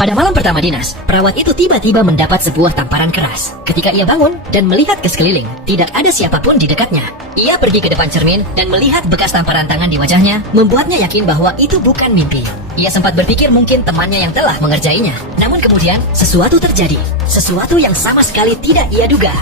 Pada malam pertama dinas, perawat itu tiba-tiba mendapat sebuah tamparan keras. Ketika ia bangun dan melihat ke sekeliling, tidak ada siapapun di dekatnya. Ia pergi ke depan cermin dan melihat bekas tamparan tangan di wajahnya, membuatnya yakin bahwa itu bukan mimpi. Ia sempat berpikir mungkin temannya yang telah mengerjainya. Namun kemudian, sesuatu terjadi. Sesuatu yang sama sekali tidak ia duga.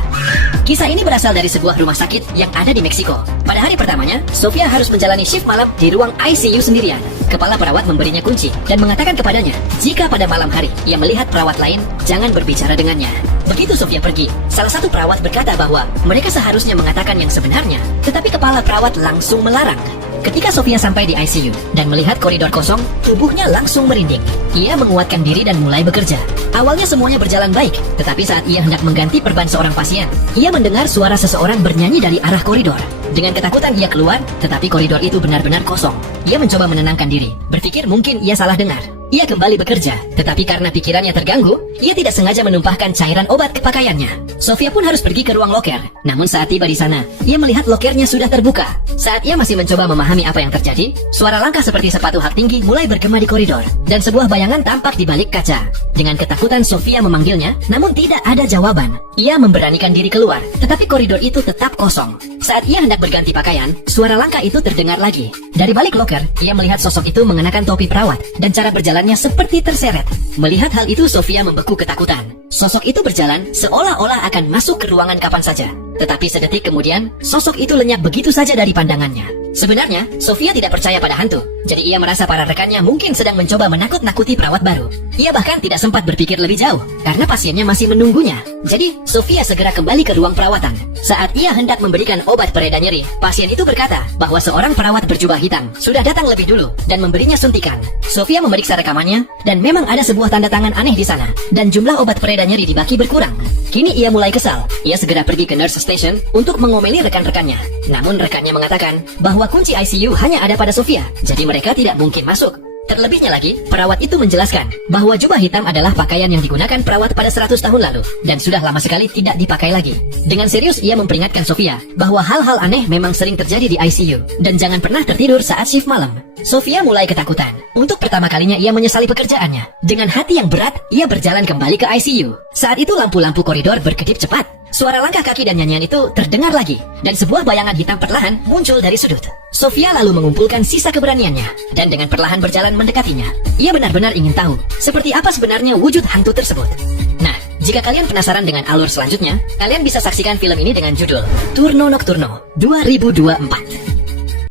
Kisah ini berasal dari sebuah rumah sakit yang ada di Meksiko. Pada hari pertamanya, Sofia harus menjalani shift malam di ruang ICU sendirian. Kepala perawat memberinya kunci dan mengatakan kepadanya, jika pada malam hari ia melihat perawat lain, jangan berbicara dengannya. Begitu Sofia pergi, salah satu perawat berkata bahwa mereka seharusnya mengatakan yang sebenarnya, tetapi kepala perawat langsung melarang. Ketika Sofia sampai di ICU dan melihat koridor kosong, tubuhnya langsung merinding. Ia menguatkan diri dan mulai bekerja. Awalnya semuanya berjalan baik, tetapi saat ia hendak mengganti perban seorang pasien, ia mendengar suara seseorang bernyanyi dari arah koridor. Dengan ketakutan ia keluar, tetapi koridor itu benar-benar kosong. Ia mencoba menenangkan diri, berpikir mungkin ia salah dengar. Ia kembali bekerja, tetapi karena pikirannya terganggu, ia tidak sengaja menumpahkan cairan obat ke pakaiannya. Sofia pun harus pergi ke ruang loker. Namun saat tiba di sana, ia melihat lokernya sudah terbuka. Saat ia masih mencoba memahami apa yang terjadi, suara langkah seperti sepatu hak tinggi mulai bergema di koridor, dan sebuah bayangan tampak di balik kaca. Dengan ketakutan Sofia memanggilnya, namun tidak ada jawaban. Ia memberanikan diri keluar, tetapi koridor itu tetap kosong. Saat ia hendak berganti pakaian, suara langkah itu terdengar lagi. Dari balik loker, ia melihat sosok itu mengenakan topi perawat, dan cara berjalannya seperti terseret. Melihat hal itu, Sofia membeku ketakutan. Sosok itu berjalan seolah-olah akan masuk ke ruangan kapan saja. Tetapi sedetik kemudian, sosok itu lenyap begitu saja dari pandangannya. Sebenarnya, Sofia tidak percaya pada hantu. Jadi ia merasa para rekannya mungkin sedang mencoba menakut-nakuti perawat baru. Ia bahkan tidak sempat berpikir lebih jauh, karena pasiennya masih menunggunya. Jadi, Sofia segera kembali ke ruang perawatan. Saat ia hendak memberikan obat pereda nyeri, pasien itu berkata bahwa seorang perawat berjubah hitam sudah datang lebih dulu dan memberinya suntikan. Sofia memeriksa rekamannya, dan memang ada sebuah tanda tangan aneh di sana, dan jumlah obat pereda nyeri di baki berkurang. Kini ia mulai kesal. Ia segera pergi ke nurse station untuk mengomeli rekan-rekannya. Namun rekannya mengatakan bahwa kunci ICU hanya ada pada Sofia, jadi mereka tidak mungkin masuk. Terlebihnya lagi, perawat itu menjelaskan bahwa jubah hitam adalah pakaian yang digunakan perawat pada 100 tahun lalu dan sudah lama sekali tidak dipakai lagi. Dengan serius ia memperingatkan Sofia bahwa hal-hal aneh memang sering terjadi di ICU dan jangan pernah tertidur saat shift malam. Sofia mulai ketakutan. Untuk pertama kalinya ia menyesali pekerjaannya. Dengan hati yang berat, ia berjalan kembali ke ICU. Saat itu lampu-lampu koridor berkedip cepat. Suara langkah kaki dan nyanyian itu terdengar lagi, dan sebuah bayangan hitam perlahan muncul dari sudut. Sofia lalu mengumpulkan sisa keberaniannya, dan dengan perlahan berjalan mendekatinya. Ia benar-benar ingin tahu, seperti apa sebenarnya wujud hantu tersebut. Nah, jika kalian penasaran dengan alur selanjutnya, kalian bisa saksikan film ini dengan judul Turno Nocturno 2024.